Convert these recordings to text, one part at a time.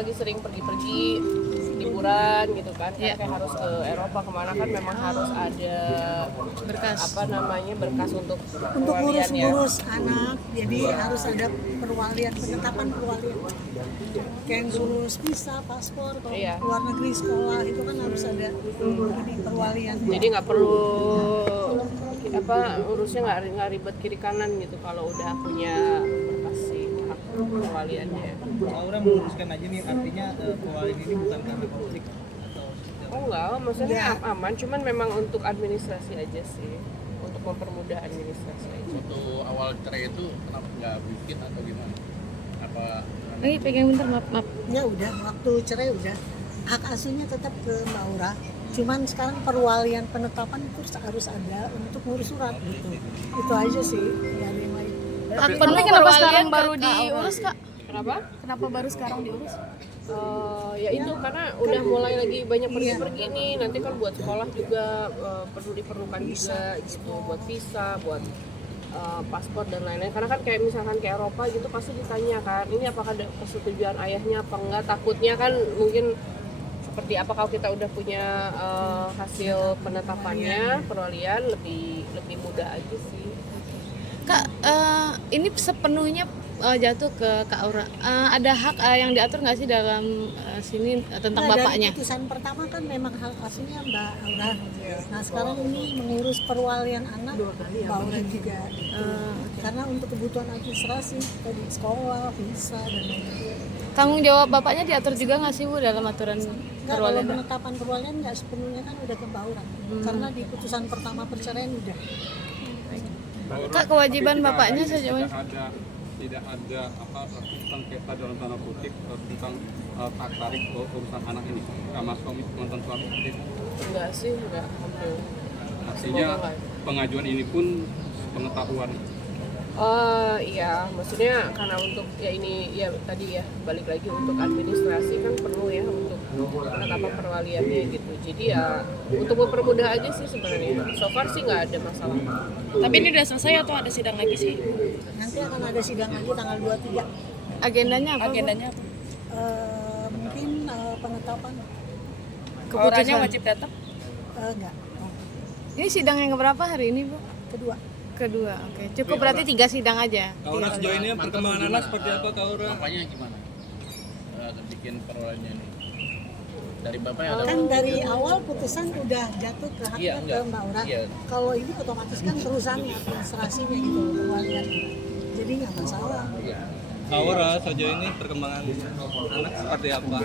lagi sering pergi-pergi liburan gitu kan, kayak harus ke Eropa kemana kan memang harus ada Berkas. berkas untuk perwaliannya. ngurus anak, jadi harus ada perwalian, penetapan perwalian. Kayak ngurus visa, paspor, kalau luar negeri sekolah itu kan harus ada ini perwalian. Jadi nggak perlu urusnya nggak ribet kiri kanan gitu kalau udah punya berkas si hak perwaliannya. Aura meluruskan aja nih, artinya perwalian ini bukan karena konflik atau Oh enggak, maksudnya aman, cuman memang untuk administrasi aja sih, untuk mempermudah administrasi aja. Waktu awal cerai itu kenapa nggak bikin atau gimana? Apa? Pegang bentar, maaf. Ya udah, waktu cerai udah hak asuhnya tetap ke Mbak Aura. Cuman sekarang perwalian penetapan itu harus ada untuk ngurus surat gitu. Itu aja sih, ya ada yang lain. Hak penuh kenapa sekarang baru diurus, Kak? Kenapa? Kenapa baru sekarang diurus? Ya itu karena udah mulai lagi banyak pergi-pergi nih, nanti kan buat sekolah juga perlu diperlukan juga gitu, buat visa, buat paspor dan lain-lain. Karena kan kayak misalkan ke Eropa gitu pasti ditanya kan, ini apakah ada persetujuan ayahnya apa enggak, takutnya kan mungkin seperti apa kalau kita udah punya hasil penetapannya, perwalian lebih mudah aja sih. Kak, ini sepenuhnya jatuh ke Kak Aura. Ada hak yang diatur nggak sih dalam sini tentang bapaknya? Dari putusan pertama kan memang hak asuhnya Mbak Aura. Nah sekarang ini mengurus perwalian anak Mbak Aura juga. Karena untuk kebutuhan administrasi tadi sekolah, visa dan lain-lain. Tanggung jawab bapaknya diatur juga nggak sih Bu dalam aturan Enggak, kalau perwalian? penetapan perwalian nggak sepenuhnya kan udah ke Mbak Aura. Karena di putusan pertama perceraian udah. Kak, kewajiban bapaknya sejauh ini? Tidak ada sengketa dalam tanda kutip tentang tak tarik urusan anak ini sama suami mantan suami seperti itu. Enggak sih, enggak. Artinya pengajuan ini pun pengetahuan. Iya, maksudnya karena untuk ya ini ya tadi ya balik lagi untuk administrasi kan perlu ya untuk penetapan perwaliannya gitu. Jadi ya untuk mempermudah aja sih sebenarnya. So far sih nggak ada masalah. Tapi ini udah selesai atau ada sidang lagi sih? Nanti akan ada sidang lagi tanggal 23. Agendanya apa? Mungkin penetapan. Keputusan wajib datang? Enggak. Ini sidang yang keberapa hari ini Bu? Kedua, oke. Cukup berarti 3 sidang aja. Kak Aura sejauh ini perkembangan anak seperti apa Kak Aura? Bapaknya gimana? Bikin perwaliannya ini dari bapaknya ada? Kan dari awal putusan udah jatuh ke haknya ke Mbak Aura. Kalau ini otomatis kan perusahaannya, administrasinya gitu perwalian. Jadi nggak masalah. Kak Aura sejauh ini perkembangan anak seperti apa?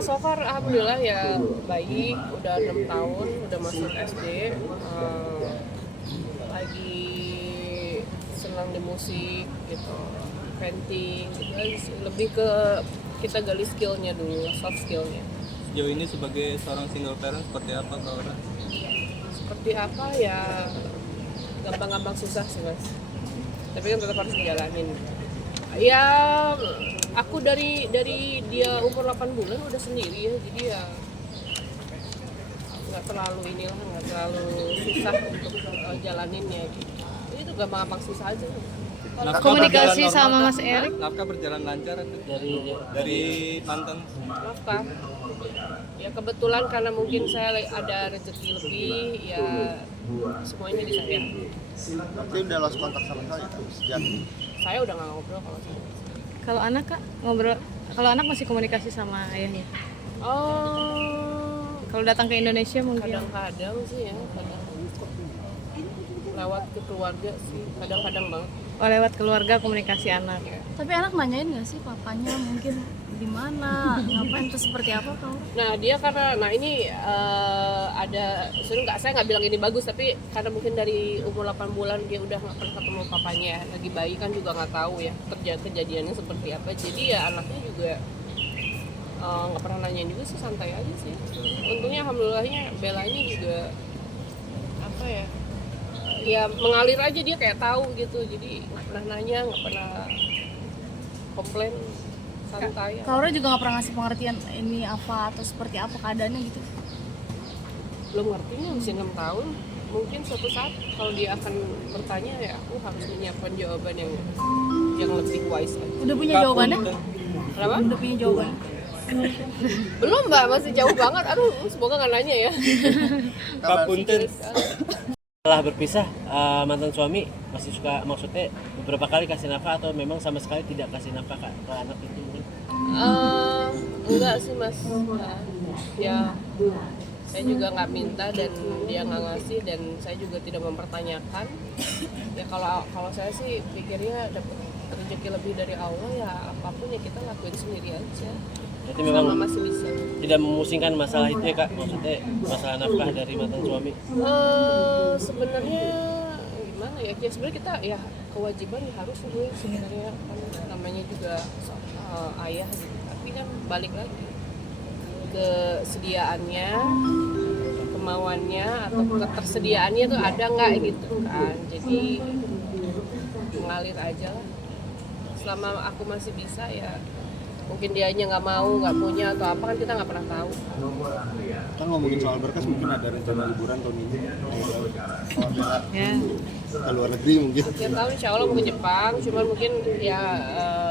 So far alhamdulillah ya baik, udah 6 tahun, udah masuk SD, lagi senang di musik gitu, painting gitu. Lebih ke kita gali skillnya dulu, soft skillnya. Sejauh ini sebagai seorang single parent seperti apa Kak Aura? Seperti apa ya, gampang-gampang susah sih Mas, tapi kan tetap harus dijalanin. Ya aku dari dia umur 8 bulan udah sendiri ya, jadi ya nggak terlalu susah untuk jalaninnya gitu. Itu gampang-gampang susah aja. Komunikasi sama Mas Erik? Nafkah berjalan lancar dari mantan? Nafkah ya kebetulan karena mungkin saya ada rezeki lebih ya semuanya di saya. Tapi udah lost kontak sama sekali sejak Saya udah nggak ngobrol kalau saya. Kalau anak Kak ngobrol, kalau anak masih komunikasi sama ayahnya? Kalau datang ke Indonesia mungkin? Kadang-kadang sih ya, kadang lewat ke keluarga sih, kadang-kadang banget. Lewat keluarga komunikasi anak. Tapi anak nanyain nggak sih papanya mungkin di mana, ngapain tuh seperti apa Kak? Nah dia karena, ini ada, saya nggak bilang ini bagus, tapi karena mungkin dari umur 8 bulan dia udah nggak pernah ketemu papanya, lagi bayi kan juga nggak tahu ya kejadiannya seperti apa, jadi ya anaknya juga nggak pernah nanyain juga sih, santai aja sih. Untungnya alhamdulillahnya Bellanya juga apa ya mengalir aja, dia kayak tahu gitu, jadi nggak pernah nanya, nggak pernah komplain, santai. Kak Aura juga nggak pernah ngasih pengertian ini apa atau seperti apa keadaannya gitu? Belum ngertinya, masih 6 tahun. Mungkin suatu saat kalau dia akan bertanya ya aku harus menyiapkan jawaban yang lebih wise lagi. Udah punya jawabannya? Kenapa? Udah punya jawaban? Belum mbak, masih jauh banget. Aduh, semoga nggak nanya ya. Pak Punten, Setelah berpisah, mantan suami masih suka, maksudnya beberapa kali kasih nafkah atau memang sama sekali tidak kasih nafkah ke anak itu? Enggak sih mas. Ya, saya juga nggak minta dan dia nggak ngasih dan saya juga tidak mempertanyakan. Ya kalau saya sih pikirnya dapat rezeki lebih dari Allah ya apapun ya kita lakuin sendiri aja. Berarti memang Selama masih bisa. tidak memusingkan masalah itu ya kak, maksudnya masalah nafkah dari mantan suami? Sebenarnya gimana ya? Ya sebenarnya kita ya kewajiban ya harus gue sebenarnya kan namanya juga ayah gitu. Tapi kan balik lagi kesediaannya, kemauannya atau ketersediaannya tuh ada nggak gitu kan? Jadi mengalir aja lah. Selama aku masih bisa ya mungkin dianya nggak mau, nggak punya atau apa kan kita nggak pernah tahu. Kita ngomongin soal berkas, mungkin ada rencana liburan tahun ini. Ya. Ke luar negeri mungkin. Tiap tahun insya Allah mau ke Jepang, cuman mungkin ya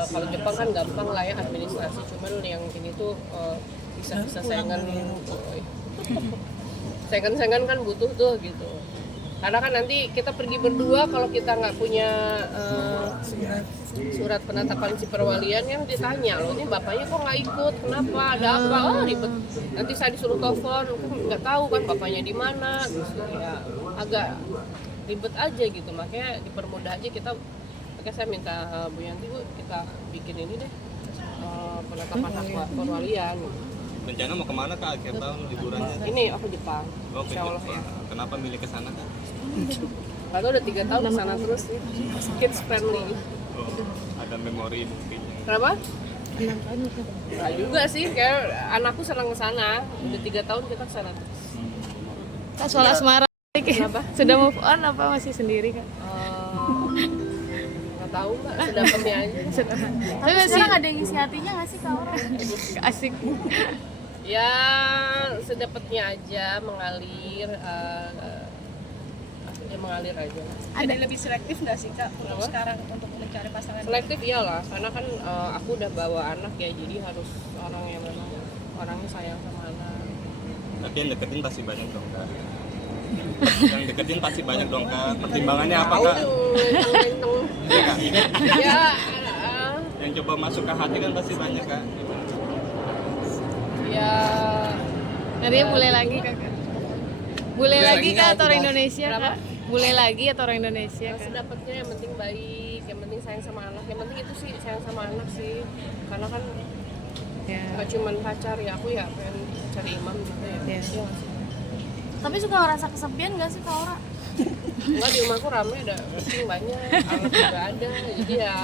kalau Jepang kan gampang lah ya administrasi, cuman yang ini tuh bisa saingan saingan kan butuh tuh gitu. Karena kan nanti kita pergi berdua kalau kita nggak punya surat penetapan si perwalian yang ditanya loh ini bapaknya kok nggak ikut, kenapa, ada apa, oh ribet. Nanti saya disuruh telepon, kan nggak tahu kan bapaknya di mana, terus ya agak ribet aja gitu. Makanya dipermudah aja kita. Makanya saya minta Bu Yanti, Bu kita bikin ini deh penetapan hak perwalian. rencana mau kemana kak akhir tahun liburannya? Ini aku Jepang, Oh, ke insya Allah Jepang. ya. Kenapa milih ke sana kak? Lalu udah 3 tahun ke sana terus nih, kids friendly. Oh, ada memori mungkin. Kenapa? Nggak juga sih, kayak anakku senang ke sana. Udah 3 tahun kita ke sana terus. Kak, soal asmara Kenapa? sudah move on apa masih sendiri kak? Nggak tahu mbak, sedapetnya aja. Tapi sekarang ada yang ngisi hatinya nggak sih Kak Aura? Asik. Ya sedapetnya aja mengalir, ya mengalir aja. Ada lebih selektif nggak sih Kak untuk sekarang untuk mencari pasangan? Selektif iyalah, karena kan aku udah bawa anak ya, jadi harus orang yang memang orangnya sayang sama anak. Tapi yang deketin pasti banyak dong kak. Yang deketin pasti banyak dong kak. Pertimbangannya apa Tahu kak? tuh, ganteng-ganteng. Iya, Kak. Ya, Yang coba masuk ke hati kan pasti banyak kak. ya. Nanti boleh lagi kakak. Boleh lagi kak atau orang Indonesia Kenapa? kak? Boleh lagi atau orang Indonesia kak? Sedapatnya yang penting baik, yang penting sayang sama anak, yang penting itu sih sayang sama anak sih, karena kan Ya. nggak cuma pacar ya, aku ya pengen cari imam gitu ya. Iya. Iya nggak sih? Tapi suka ngerasa kesepian nggak sih Kak Aura? Enggak, di rumahku rame, ada kucing banyak, anak juga ada, jadi ya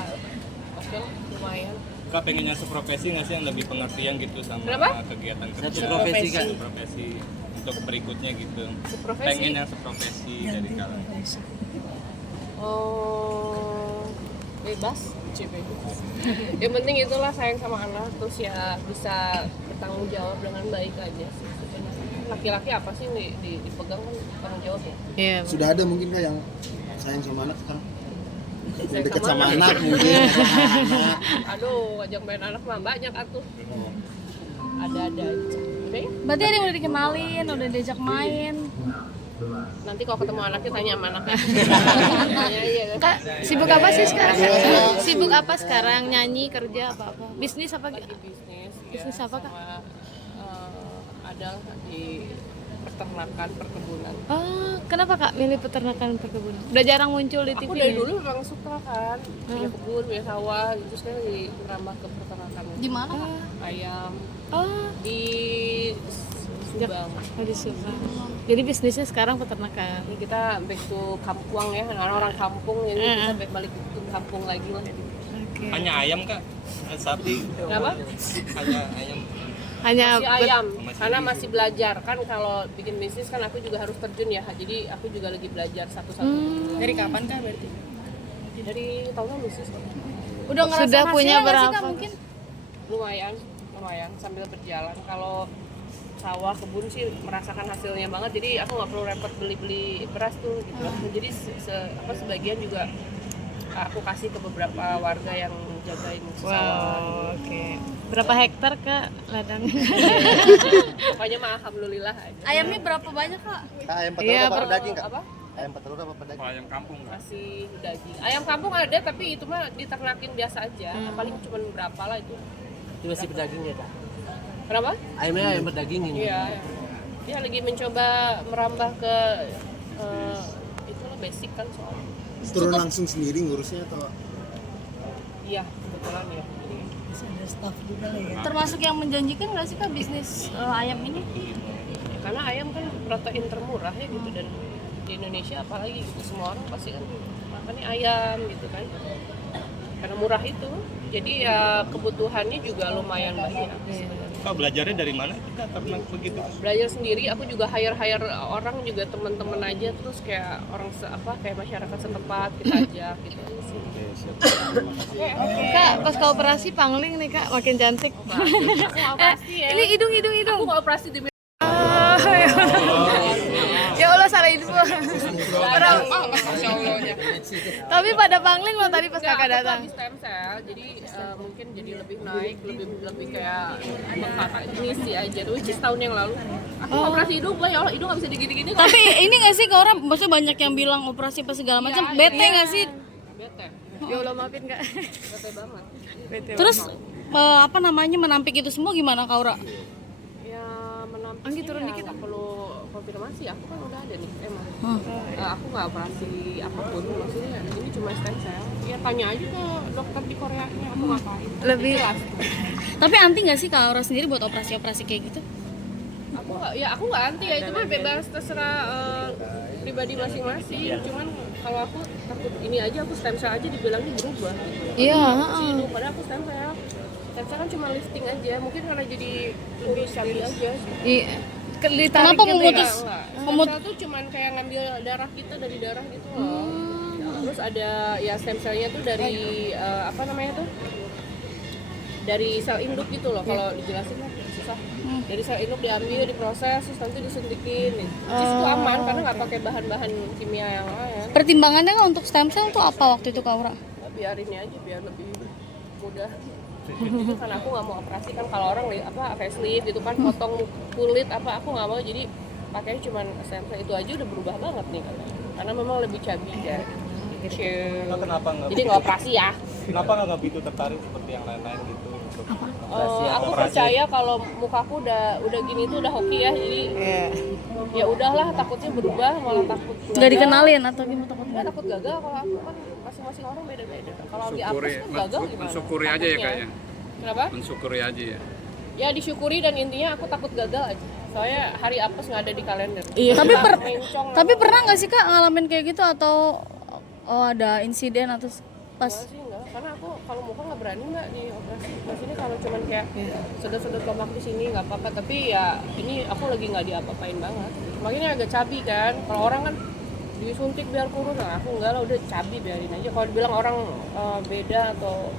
oke lah, lumayan. Kak pengen yang seprofesi nggak sih yang lebih pengertian gitu sama Kenapa? kegiatan kerja? Satu profesi kak. Profesi untuk berikutnya gitu. Seprofesi? Pengen yang seprofesi dari kak. Oh, bebas, bebas. Yang penting itulah sayang sama anak, terus ya bisa bertanggung jawab dengan baik aja sih sebenarnya. Laki-laki apa sih yang dipegang kan tanggung jawab ya. Iya. Sudah ada mungkin kak yang sayang sama anak sekarang? Yang Sayang dekat sama sama anak. anak mungkin. Anak. Aduh, ajak main anak mah banyak atuh. Ada-ada aja. Udah ya? Berarti ada yang udah dikenalin, udah diajak main. Nanti kalau ketemu anaknya tanya sama anaknya. Tanya aja kan. Kak, sibuk apa sih sekarang? Sibuk apa sekarang? Nyanyi, kerja, apa-apa? Bisnis apa? Lagi bisnis. Bisnis apa, Kak? Sama, ada di peternakan, perkebunan. Oh, kenapa kak milih peternakan perkebunan? Udah jarang muncul di TV. Aku dari nih? dulu memang suka kan, punya kebun, punya sawah, terus kan merambah ke peternakan. Di mana Kak? Ayam Oh, di Subang. di Subang. Jadi bisnisnya sekarang peternakan. Ini kita back to kampung ya, orang kampung ini kita balik ke kampung lagi lah. Oke. Hanya ayam kak? Sapi? Kenapa? Hanya ayam. Hanya Masih ayam, karena masih belajar kan. Kalau bikin bisnis kan aku juga harus terjun ya, jadi aku juga lagi belajar satu-satu. Dari kapan Kak berarti? Dari tahun lalu sih, Udah ngerasa Sudah punya hasilnya nggak sih, berapa? Kak, mungkin? lumayan sambil berjalan. Kalau sawah kebun sih merasakan hasilnya banget, jadi aku nggak perlu repot beli beras tuh gitu. Jadi sebagian juga aku kasih ke beberapa warga yang jagain sawah. Wow, oke. Berapa hektar Kak ladang? Pokoknya mah alhamdulillah aja. Ayamnya berapa banyak kak? Ayam Iya, petelur apa per- pedaging kak? Apa? Ayam petelur apa pedaging? Kalau ayam kampung nggak? Masih daging. Ayam kampung ada tapi itu mah diternakin biasa aja. Paling cuma berapa lah itu. Itu masih pedaging ya kak? Kenapa? Ayamnya ayam pedaging ini. Iya. Dia lagi mencoba merambah ke itulah basic kan soalnya. Turun langsung sendiri ngurusnya atau? Iya, kebetulan ya. Jadi, Bisa ada staff juga lah ya. Termasuk yang menjanjikan nggak sih kak bisnis ayam ini? karena ayam kan protein termurah ya gitu, dan di Indonesia apalagi gitu, semua orang pasti kan makannya ayam gitu kan, karena murah itu. Jadi ya kebutuhannya juga lumayan banyak sebenarnya. Kak belajarnya dari mana Kak ternak begitu? Belajar sendiri, aku juga hire orang juga, teman-teman aja, terus kayak orang kayak masyarakat setempat kita ajak gitu sih. Kak, pas ke operasi pangling nih Kak, makin cantik. Aku nggak operasi ya. Ini hidung. Aku nggak operasi di Ya Allah, salah info. Tapi pada pangling loh tadi pas Kakak datang. Habis stem cell, jadi mungkin jadi lebih naik, lebih kayak ngisi aja. Which is tahun yang lalu. Aku operasi hidung, ya Allah, hidung nggak bisa digini-gini. Tapi ini nggak sih ke orang, maksudnya banyak yang bilang operasi apa segala macam, bete nggak sih? Bete, Ya Allah, maafin Kak. bete banget. Terus apa namanya menampik itu semua gimana Kak Aura? Ya menampilkan Anggi, turun dikit. nggak perlu konfirmasi, aku kan udah ada nih emang. Aku nggak operasi apapun, maksudnya ini cuma stem cell. Ya tanya aja ke dokter di Korea nya aku ngapain. Lebih Jelas. Tapi anti nggak sih Kak Aura sendiri buat operasi-operasi kayak gitu? Aku nggak anti ya, itu mah bebas, terserah pribadi masing-masing. Cuman kalau aku takut ini aja, aku stem cell aja dibilangnya berubah gitu. Iya, Si hidung, padahal aku stem cell. Stem cell kan cuma lifting aja, mungkin karena jadi lebih chubby aja sih. Iya. Ditarik Kenapa gitu ya, memutus? Enggak. Stem Memut- cell tuh cuman kayak ngambil darah kita dari darah gitu loh. Terus ada ya stem cellnya tuh dari apa namanya tuh? Dari sel induk gitu loh, kalau dijelasin mah susah. Dari sel induk diambil, diproses, terus nanti disuntikin. Terus itu aman karena nggak pakai bahan-bahan kimia yang lain. Pertimbangannya kan untuk stem cell tuh apa waktu itu Kak Aura? Nah, biar ini aja, biar lebih mudah. Itu kan aku nggak mau operasi kan, kalau orang facelift gitu kan, potong kulit aku nggak mau, jadi pakainya cuma stem cell itu aja udah berubah banget nih karena memang lebih chubby ya. Nah, kenapa nggak? Jadi nggak operasi ya. Kenapa nggak begitu tertarik seperti yang lain-lain gitu? Aku percaya kalau mukaku udah gini tuh udah hoki ya, jadi ya udahlah, takutnya berubah malah takut Nggak gagal. dikenalin atau gimana takut Nggak, takut gagal. Kalau aku kan masing-masing orang beda-beda. Kalau di apes kan gagal gimana? mensyukuri aja ya Takutnya. kayaknya. Kenapa? Mensyukuri aja ya. Ya disyukuri, dan intinya aku takut gagal aja. Soalnya hari apes nggak ada di kalender. Iya. Tapi Mencong. pernah nggak sih Kak ngalamin kayak gitu atau ada insiden atau pas? Enggak sih, enggak. Karena aku kalau muka nggak berani mbak di operasi. Maksudnya kalau cuman kayak sedot-sedot lemak di sini nggak apa-apa. Tapi ya ini aku lagi nggak diapa-apain banget. Makanya agak cabi kan. Kalau orang kan disuntik biar kurus, nah aku enggak lah, udah cabi biarin aja. Kalau dibilang orang beda atau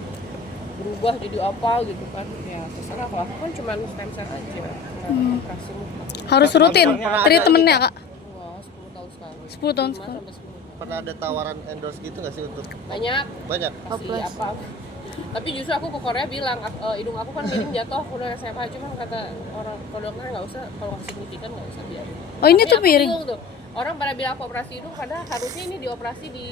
berubah jadi apa gitu kan, ya terserah. Kalau aku kan cuma stem cell aja, nggak operasi muka. Harus rutin treatmentnya Kak? Wah, 10 tahun sekali. 10 tahun 5 sekali. sampai 10. Pernah ada tawaran endorse gitu nggak sih untuk Banyak. banyak? Kasih apa. Tapi justru aku ke Korea bilang, hidung aku kan miring jatuh, aku udah SMA, cuma kata orang dokter nggak usah, kalau nggak signifikan nggak usah biarin. Oh ini Tapi tuh aku miring. bingung tuh. Orang pada bilang aku operasi hidung, padahal harusnya ini dioperasi di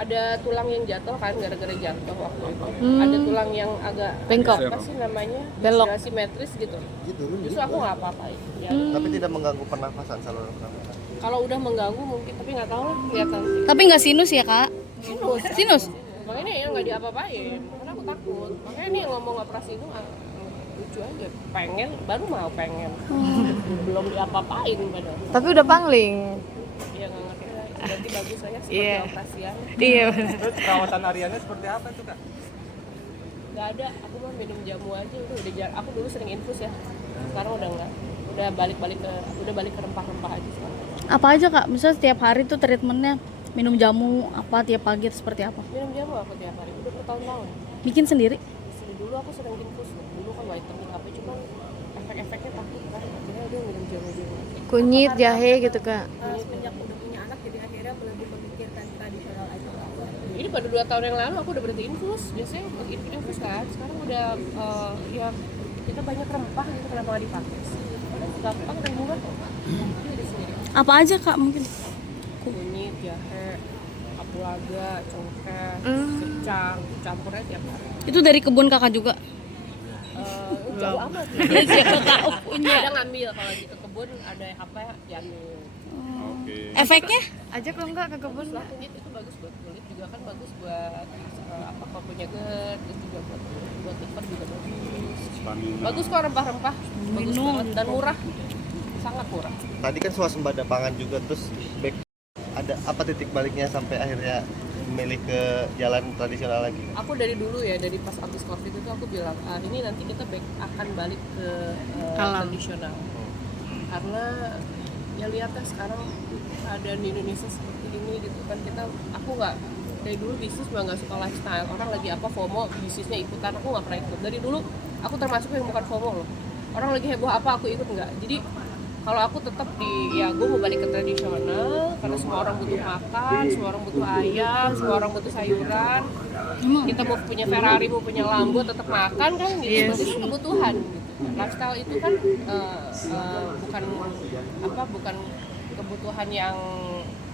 ada tulang yang jatuh kan, gara-gara jatuh waktu itu. Ada tulang yang agak Bengkok. apa sih namanya? Belok. Simetris gitu. Gitu. Justru aku nggak apa-apain. Ya. Tapi tidak mengganggu pernafasan, saluran pernafasan. Kalau udah mengganggu mungkin, tapi nggak tahu lah, kelihatan. Tapi nggak sinus ya Kak? Sinus? Makanya ya nggak diapa-apain, karena aku takut. Makanya nih ngomong operasi itu lucu aja, baru mau pengen, belum diapa-apain padahal. Tapi udah pangling. Ya nggak ngerti lah, berarti bagus lah ya seperti Iya. operasian. Iya. Terus perawatan hariannya seperti apa tuh Kak? Nggak ada, aku mah minum jamu aja udah. Aku dulu sering infus ya, sekarang udah nggak. Udah balik ke rempah-rempah aja sekarang. Apa aja Kak? Misalnya setiap hari tuh treatmentnya minum jamu apa tiap pagi atau seperti apa? Minum jamu aku tiap hari, udah bertahun-tahun. Bikin sendiri? Dulu aku sering infus, dulu kan whitening apa, cuma efek-efeknya takut kan, akhirnya udah minum jamu-jamu. Kunyit, jahe gitu Kak. Semenjak udah punya anak, jadi akhirnya lebih memikirkan tradisional aja nggak? Ini pada 2 tahun yang lalu aku udah berhenti infus. Biasanya infus kan, sekarang udah ya kita banyak rempah gitu, kenapa nggak dipakai sih? Gampang dan murah kok. Ini di sini. Apa aja kak mungkin? Kunyit, jahe, kapulaga, cengkeh, kecang, campurnya tiap hari. Itu dari kebun kakak juga? Jauh amat. Ada ngambil kalau lagi ke kebun ada apa ya diambil. Oke. Efeknya? Ajak lo enggak ke kebun Lah kunyit itu bagus buat kulit juga kan, bagus buat apa kalau punya GERD, terus juga buat liver juga bagus. Stamina. Bagus kok rempah-rempah, bagus banget dan murah, sangat murah. Tadi kan swasembada pangan juga, terus ada apa titik baliknya sampai akhirnya memilih ke jalan tradisional lagi? Aku dari dulu ya, dari pas abis covid itu aku bilang ini nanti kita akan balik ke tradisional, karena ya lihatlah sekarang keadaan di Indonesia seperti ini gitu kan. Aku nggak, dari dulu bisnis nggak suka lifestyle, orang lagi apa FOMO bisnisnya ikutan, aku nggak pernah ikut. Dari dulu aku termasuk yang bukan FOMO loh, orang lagi heboh apa aku ikut nggak. Jadi kalau aku tetap gue mau balik ke tradisional, karena semua orang butuh makan, semua orang butuh ayam, semua orang butuh sayuran. Kita mau punya Ferrari, mau punya Lambo, tetap makan kan gitu. Berarti itu kebutuhan gitu. Lifestyle itu kan bukan kebutuhan yang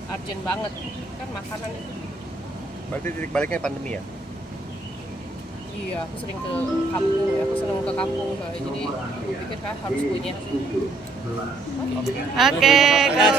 urgent banget kan, makanan itu. Berarti titik baliknya pandemi ya? Iya, aku sering ke kampung ya, aku senang ke kampung soalnya, jadi aku pikir kan harus punya. Oke, Kak.